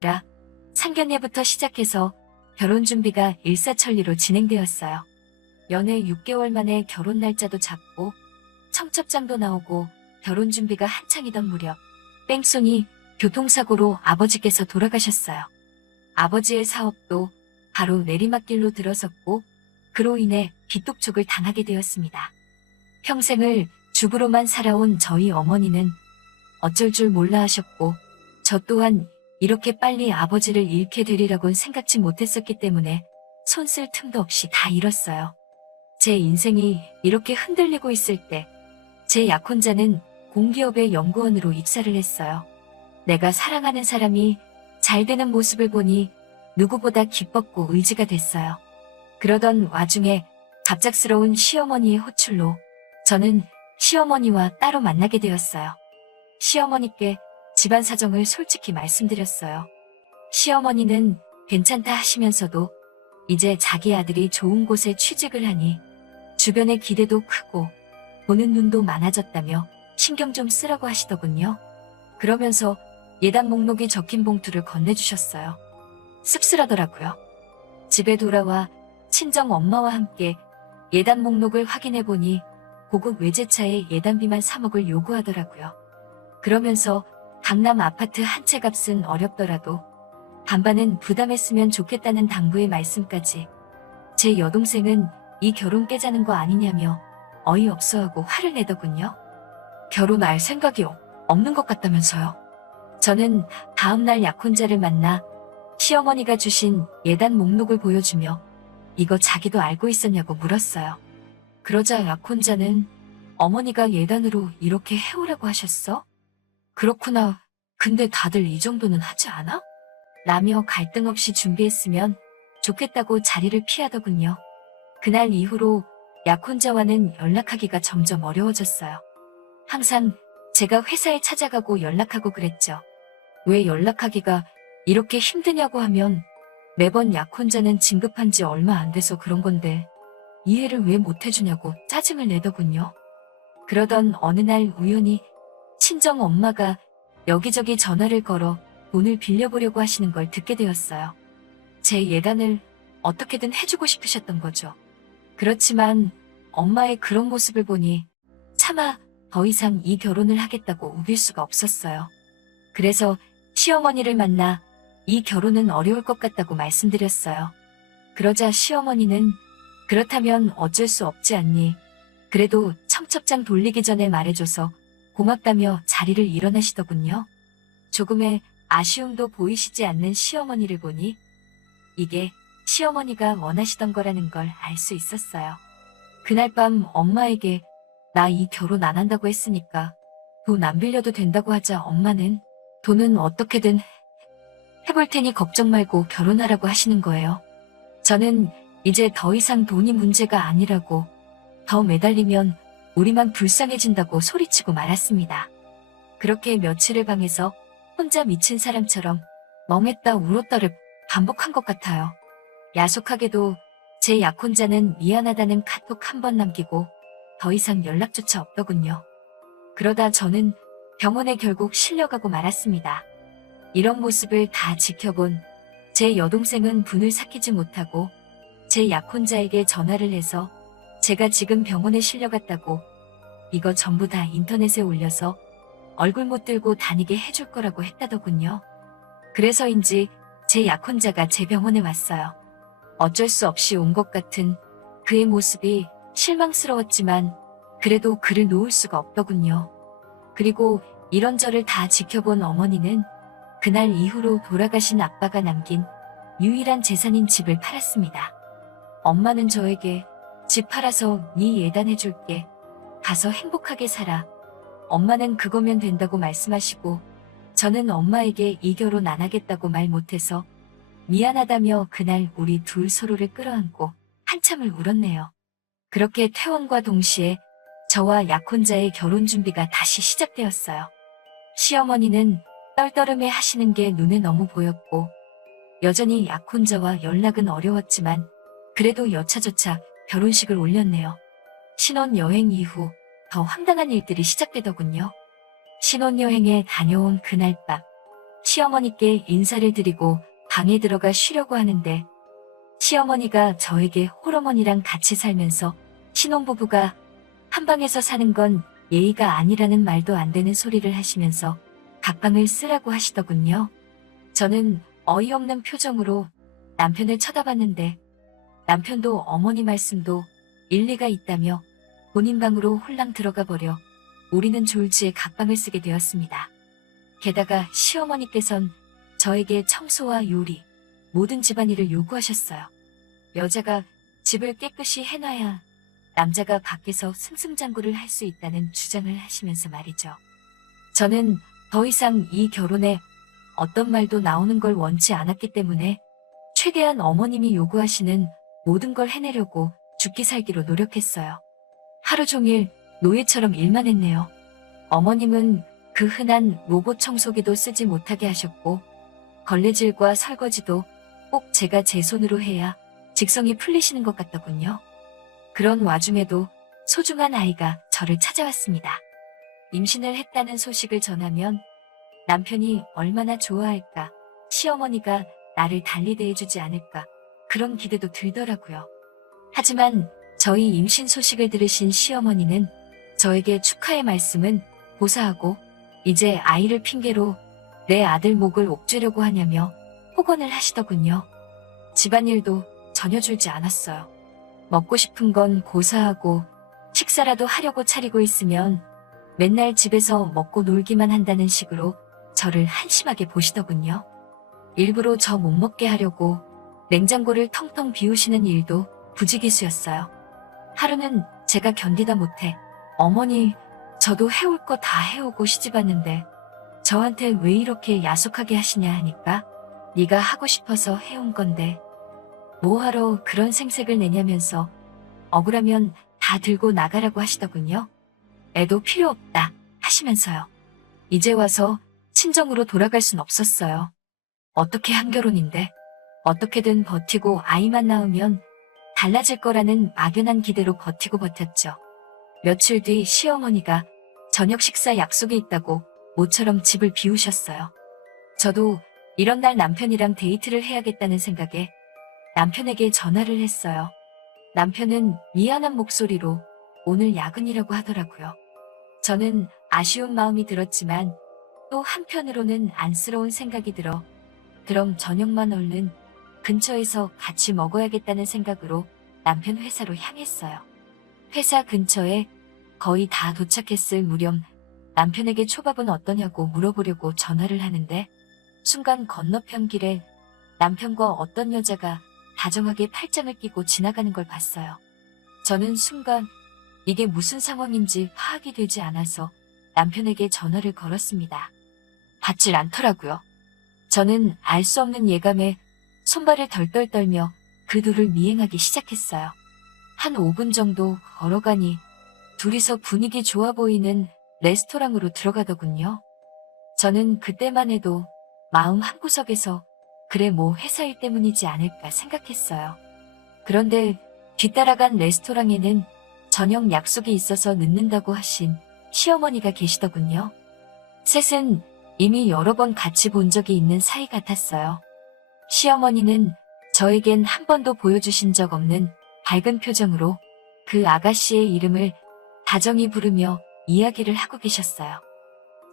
아니라 상견례부터 시작해서 결혼 준비가 일사천리로 진행되었어요. 연애 6개월 만에 결혼 날짜도 잡고 청첩장도 나오고 결혼 준비가 한창이던 무렵 뺑소니 교통사고로 아버지께서 돌아가셨어요. 아버지의 사업도 바로 내리막길로 들어섰고 그로 인해 빚독촉을 당하게 되었습니다. 평생을 주부로만 살아온 저희 어머니는 어쩔 줄 몰라 하셨고 저 또한 이렇게 빨리 아버지를 잃게 되리라고는 생각지 못했었기 때문에 손 쓸 틈도 없이 다 잃었어요. 제 인생이 이렇게 흔들리고 있을 때 제 약혼자는 공기업의 연구원으로 입사를 했어요. 내가 사랑하는 사람이 잘 되는 모습을 보니 누구보다 기뻤고 의지가 됐어요. 그러던 와중에 갑작스러운 시어머니의 호출로 저는 시어머니와 따로 만나게 되었어요. 시어머니께 집안 사정을 솔직히 말씀드렸어요. 시어머니는 괜찮다 하시면서도 이제 자기 아들이 좋은 곳에 취직을 하니 주변의 기대도 크고 보는 눈도 많아졌다며 신경 좀 쓰라고 하시더군요. 그러면서 예단 목록이 적힌 봉투를 건네주셨어요. 씁쓸하더라고요. 집에 돌아와 친정 엄마와 함께 예단 목록을 확인해보니 고급 외제차에 예단비만 3억을 요구하더라고요. 그러면서 강남 아파트 한 채 값은 어렵더라도 반반은 부담했으면 좋겠다는 당부의 말씀까지. 제 여동생은 이 결혼 깨자는 거 아니냐며 어이없어하고 화를 내더군요. 결혼할 생각이 없는 것 같다면서요. 저는 다음날 약혼자를 만나 시어머니가 주신 예단 목록을 보여주며 이거 자기도 알고 있었냐고 물었어요. 그러자 약혼자는 어머니가 예단으로 이렇게 해오라고 하셨어? 그렇구나. 근데 다들 이 정도는 하지 않아? 라며 갈등 없이 준비했으면 좋겠다고 자리를 피하더군요. 그날 이후로 약혼자와는 연락하기가 점점 어려워졌어요. 항상 제가 회사에 찾아가고 연락하고 그랬죠. 왜 연락하기가 이렇게 힘드냐고 하면 매번 약혼자는 진급한 지 얼마 안 돼서 그런 건데 이해를 왜 못해주냐고 짜증을 내더군요. 그러던 어느 날 우연히 친정 엄마가 여기저기 전화를 걸어 돈을 빌려보려고 하시는 걸 듣게 되었어요. 제 예단을 어떻게든 해주고 싶으셨던 거죠. 그렇지만 엄마의 그런 모습을 보니 차마 더 이상 이 결혼을 하겠다고 우길 수가 없었어요. 그래서 시어머니를 만나 이 결혼은 어려울 것 같다고 말씀드렸어요. 그러자 시어머니는 그렇다면 어쩔 수 없지 않니? 그래도 청첩장 돌리기 전에 말해줘서 고맙다며 자리를 일어나시더군요. 조금의 아쉬움도 보이시지 않는 시어머니를 보니 이게 시어머니가 원하시던 거라는 걸 알 수 있었어요. 그날 밤 엄마에게 나 이 결혼 안 한다고 했으니까 돈 안 빌려도 된다고 하자 엄마는 돈은 어떻게든 해볼 테니 걱정 말고 결혼하라고 하시는 거예요. 저는 이제 더 이상 돈이 문제가 아니라고 더 매달리면 우리만 불쌍해진다고 소리치고 말았습니다. 그렇게 며칠을 방에서 혼자 미친 사람처럼 멍했다 울었다를 반복한 것 같아요. 야속하게도 제 약혼자는 미안하다는 카톡 한 번 남기고 더 이상 연락조차 없더군요. 그러다 저는 병원에 결국 실려가고 말았습니다. 이런 모습을 다 지켜본 제 여동생은 분을 삭히지 못하고 제 약혼자에게 전화를 해서 제가 지금 병원에 실려갔다고 이거 전부 다 인터넷에 올려서 얼굴 못 들고 다니게 해줄 거라고 했다더군요. 그래서인지 제 약혼자가 제 병원에 왔어요. 어쩔 수 없이 온 것 같은 그의 모습이 실망스러웠지만 그래도 그를 놓을 수가 없더군요. 그리고 이런저를 다 지켜본 어머니는 그날 이후로 돌아가신 아빠가 남긴 유일한 재산인 집을 팔았습니다. 엄마는 저에게 집 팔아서 네 예단해줄게. 가서 행복하게 살아. 엄마는 그거면 된다고 말씀하시고 저는 엄마에게 이 결혼 안 하겠다고 말 못해서 미안하다며 그날 우리 둘 서로를 끌어안고 한참을 울었네요. 그렇게 퇴원과 동시에 저와 약혼자의 결혼 준비가 다시 시작되었어요. 시어머니는 떨떠름해 하시는 게 눈에 너무 보였고 여전히 약혼자와 연락은 어려웠지만 그래도 여차저차 결혼식을 올렸네요. 신혼여행 이후 더 황당한 일들이 시작되더군요. 신혼여행에 다녀온 그날 밤 시어머니께 인사를 드리고 방에 들어가 쉬려고 하는데 시어머니가 저에게 홀어머니랑 같이 살면서 신혼부부가 한 방에서 사는 건 예의가 아니라는 말도 안 되는 소리를 하시면서 각방을 쓰라고 하시더군요. 저는 어이없는 표정으로 남편을 쳐다봤는데 남편도 어머니 말씀도 일리가 있다며 본인 방으로 홀랑 들어가 버려 우리는 졸지에 각방을 쓰게 되었습니다. 게다가 시어머니께선 저에게 청소와 요리, 모든 집안일을 요구하셨어요. 여자가 집을 깨끗이 해놔야 남자가 밖에서 승승장구를 할 수 있다는 주장을 하시면서 말이죠. 저는 더 이상 이 결혼에 어떤 말도 나오는 걸 원치 않았기 때문에 최대한 어머님이 요구하시는 모든 걸 해내려고 죽기 살기로 노력했어요. 하루 종일 노예처럼 일만 했네요. 어머님은 그 흔한 로봇 청소기도 쓰지 못하게 하셨고 걸레질과 설거지도 꼭 제가 제 손으로 해야 직성이 풀리시는 것 같더군요. 그런 와중에도 소중한 아이가 저를 찾아왔습니다. 임신을 했다는 소식을 전하면 남편이 얼마나 좋아할까, 시어머니가 나를 달리 대해주지 않을까, 그런 기대도 들더라고요. 하지만 저희 임신 소식을 들으신 시어머니는 저에게 축하의 말씀은 고사하고 이제 아이를 핑계로 내 아들 목을 옥죄려고 하냐며 폭언을 하시더군요. 집안일도 전혀 줄지 않았어요. 먹고 싶은 건 고사하고 식사라도 하려고 차리고 있으면 맨날 집에서 먹고 놀기만 한다는 식으로 저를 한심하게 보시더군요. 일부러 저 못 먹게 하려고 냉장고를 텅텅 비우시는 일도 부지기수였어요. 하루는 제가 견디다 못해 어머니, 저도 해올 거 다 해오고 시집왔는데 저한테 왜 이렇게 야속하게 하시냐 하니까 네가 하고 싶어서 해온 건데 뭐하러 그런 생색을 내냐면서 억울하면 다 들고 나가라고 하시더군요. 애도 필요 없다 하시면서요. 이제 와서 친정으로 돌아갈 순 없었어요. 어떻게 한 결혼인데 어떻게든 버티고 아이만 낳으면 달라질 거라는 막연한 기대로 버티고 버텼죠. 며칠 뒤 시어머니가 저녁 식사 약속이 있다고 모처럼 집을 비우셨어요. 저도 이런 날 남편이랑 데이트를 해야겠다는 생각에 남편에게 전화를 했어요. 남편은 미안한 목소리로 오늘 야근이라고 하더라고요. 저는 아쉬운 마음이 들었지만 또 한편으로는 안쓰러운 생각이 들어 그럼 저녁만 얼른 근처에서 같이 먹어야겠다는 생각으로 남편 회사로 향했어요. 회사 근처에 거의 다 도착했을 무렵 남편에게 초밥은 어떠냐고 물어보려고 전화를 하는데 순간 건너편 길에 남편과 어떤 여자가 다정하게 팔짱을 끼고 지나가는 걸 봤어요. 저는 순간 이게 무슨 상황인지 파악이 되지 않아서 남편에게 전화를 걸었습니다. 받질 않더라고요. 저는 알 수 없는 예감에 손발을 덜덜 떨며 그 둘을 미행하기 시작했어요. 한 5분 정도 걸어가니 둘이서 분위기 좋아 보이는 레스토랑으로 들어가더군요. 저는 그때만 해도 마음 한구석에서 그래 뭐 회사 일 때문이지 않을까 생각했어요. 그런데 뒤따라간 레스토랑에는 저녁 약속이 있어서 늦는다고 하신 시어머니가 계시더군요. 셋은 이미 여러 번 같이 본 적이 있는 사이 같았어요. 시어머니는 저에겐 한 번도 보여주신 적 없는 밝은 표정으로 그 아가씨의 이름을 다정히 부르며 이야기를 하고 계셨어요.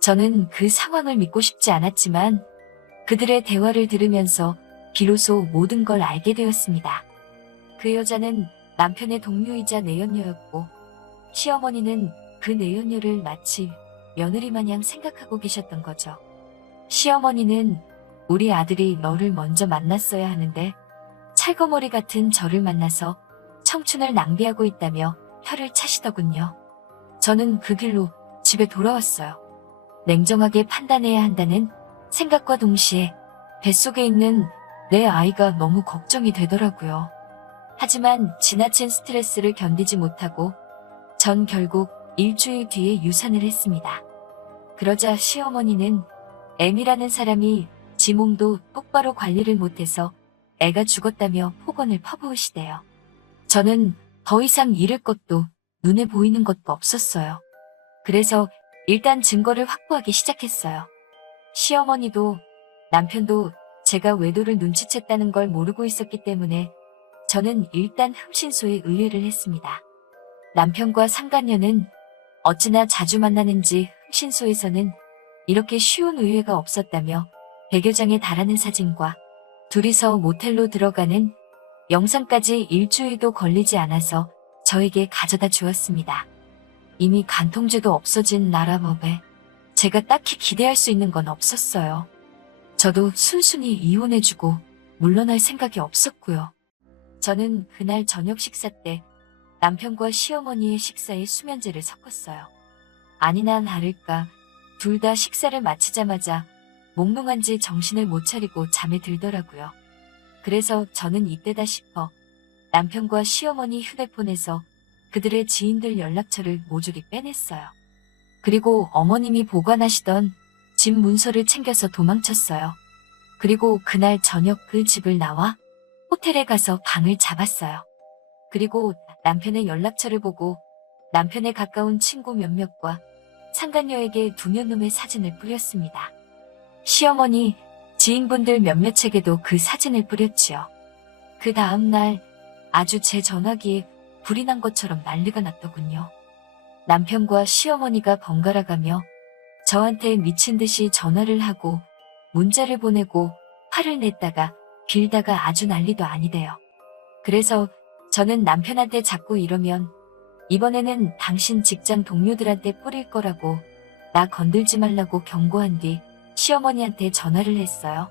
저는 그 상황을 믿고 싶지 않았지만 그들의 대화를 들으면서 비로소 모든 걸 알게 되었습니다. 그 여자는 남편의 동료이자 내연녀였고 시어머니는 그 내연녀를 마치 며느리 마냥 생각하고 계셨던 거죠. 시어머니는 우리 아들이 너를 먼저 만났어야 하는데 찰거머리 같은 저를 만나서 청춘을 낭비하고 있다며 혀를 차시더군요. 저는 그 길로 집에 돌아왔어요. 냉정하게 판단해야 한다는 생각과 동시에 뱃속에 있는 내 아이가 너무 걱정이 되더라고요. 하지만 지나친 스트레스를 견디지 못하고 전 결국 일주일 뒤에 유산을 했습니다. 그러자 시어머니는 M이라는 사람이 지 몸도 똑바로 관리를 못해서 애가 죽었다며 폭언을 퍼부으시대요. 저는 더 이상 잃을 것도 눈에 보이는 것도 없었어요. 그래서 일단 증거를 확보하기 시작했어요. 시어머니도 남편도 제가 외도를 눈치챘다는 걸 모르고 있었기 때문에 저는 일단 흠신소에 의뢰를 했습니다. 남편과 상간녀는 어찌나 자주 만나는지 흠신소에서는 이렇게 쉬운 의뢰가 없었다며 100여장에 달하는 사진과 둘이서 모텔로 들어가는 영상까지 일주일도 걸리지 않아서 저에게 가져다 주었습니다. 이미 간통죄도 없어진 나라법에 제가 딱히 기대할 수 있는 건 없었어요. 저도 순순히 이혼해주고 물러날 생각이 없었고요. 저는 그날 저녁 식사 때 남편과 시어머니의 식사에 수면제를 섞었어요. 아니나 다를까 둘 다 식사를 마치자마자 몽롱한지 정신을 못 차리고 잠에 들더라고요. 그래서 저는 이때다 싶어 남편과 시어머니 휴대폰에서 그들의 지인들 연락처를 모조리 빼냈어요. 그리고 어머님이 보관하시던 집 문서를 챙겨서 도망쳤어요. 그리고 그날 저녁 그 집을 나와 호텔에 가서 방을 잡았어요. 그리고 남편의 연락처를 보고 남편에 가까운 친구 몇몇과 상간녀에게 두면놈의 사진을 뿌렸습니다. 시어머니, 지인분들 몇몇에게도 그 사진을 뿌렸지요. 그 다음날 아주 제 전화기에 불이 난 것처럼 난리가 났더군요. 남편과 시어머니가 번갈아가며 저한테 미친 듯이 전화를 하고 문자를 보내고 화를 냈다가 빌다가 아주 난리도 아니대요. 그래서 저는 남편한테 자꾸 이러면 이번에는 당신 직장 동료들한테 뿌릴 거라고 나 건들지 말라고 경고한 뒤 시어머니한테 전화를 했어요.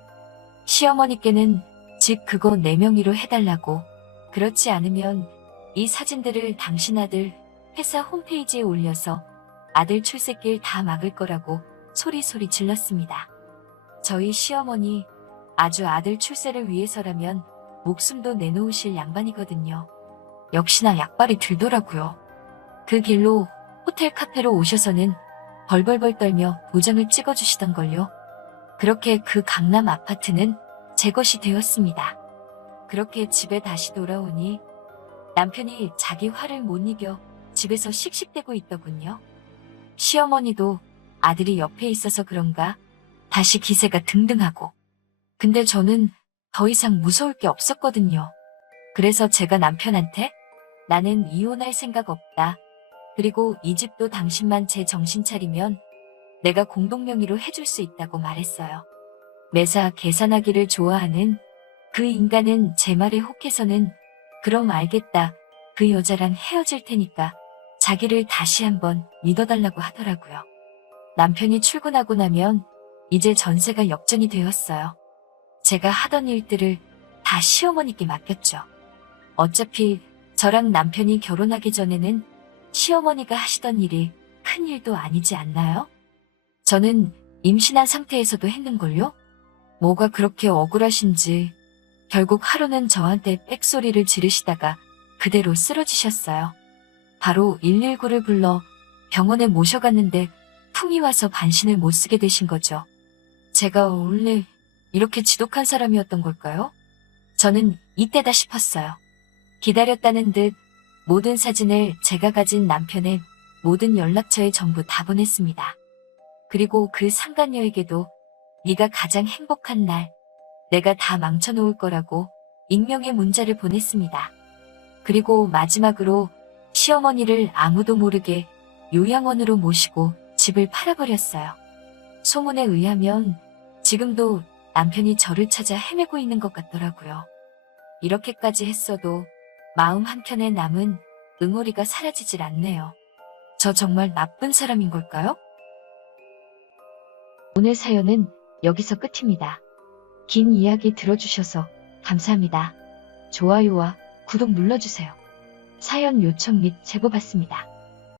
시어머니께는 집 그거 내 명의로 해달라고, 그렇지 않으면 이 사진들을 당신 아들 회사 홈페이지에 올려서 아들 출세길 다 막을 거라고 소리소리 질렀습니다. 저희 시어머니 아주 아들 출세를 위해서라면 목숨도 내놓으실 양반이거든요. 역시나 약발이 들더라고요. 그 길로 호텔 카페로 오셔서는 벌벌벌 떨며 도장을 찍어주시던걸요. 그렇게 그 강남 아파트는 제 것이 되었습니다. 그렇게 집에 다시 돌아오니 남편이 자기 화를 못 이겨 집에서 씩씩대고 있더군요. 시어머니도 아들이 옆에 있어서 그런가 다시 기세가 등등하고. 근데 저는 더 이상 무서울 게 없었거든요. 그래서 제가 남편한테 나는 이혼할 생각 없다. 그리고 이 집도 당신만 제 정신 차리면 내가 공동명의로 해줄 수 있다고 말했어요. 매사 계산하기를 좋아하는 그 인간은 제 말에 혹해서는 그럼 알겠다. 그 여자랑 헤어질 테니까 자기를 다시 한번 믿어달라고 하더라고요. 남편이 출근하고 나면 이제 전세가 역전이 되었어요. 제가 하던 일들을 다 시어머니께 맡겼죠. 어차피 저랑 남편이 결혼하기 전에는 시어머니가 하시던 일이 큰 일도 아니지 않나요? 저는 임신한 상태에서도 했는걸요? 뭐가 그렇게 억울하신지 결국 하루는 저한테 빽소리를 지르시다가 그대로 쓰러지셨어요. 바로 119를 불러 병원에 모셔갔는데 풍이 와서 반신을 못 쓰게 되신 거죠. 제가 원래 이렇게 지독한 사람이었던 걸까요? 저는 이때다 싶었어요. 기다렸다는 듯 모든 사진을 제가 가진 남편의 모든 연락처에 전부 다 보냈습니다. 그리고 그 상간녀에게도 네가 가장 행복한 날 내가 다 망쳐놓을 거라고 익명의 문자를 보냈습니다. 그리고 마지막으로 시어머니를 아무도 모르게 요양원으로 모시고 집을 팔아버렸어요. 소문에 의하면 지금도 남편이 저를 찾아 헤매고 있는 것 같더라고요. 이렇게까지 했어도 마음 한켠에 남은 응어리가 사라지질 않네요. 저 정말 나쁜 사람인 걸까요? 오늘 사연은 여기서 끝입니다. 긴 이야기 들어주셔서 감사합니다. 좋아요와 구독 눌러주세요. 사연 요청 및 제보 받습니다.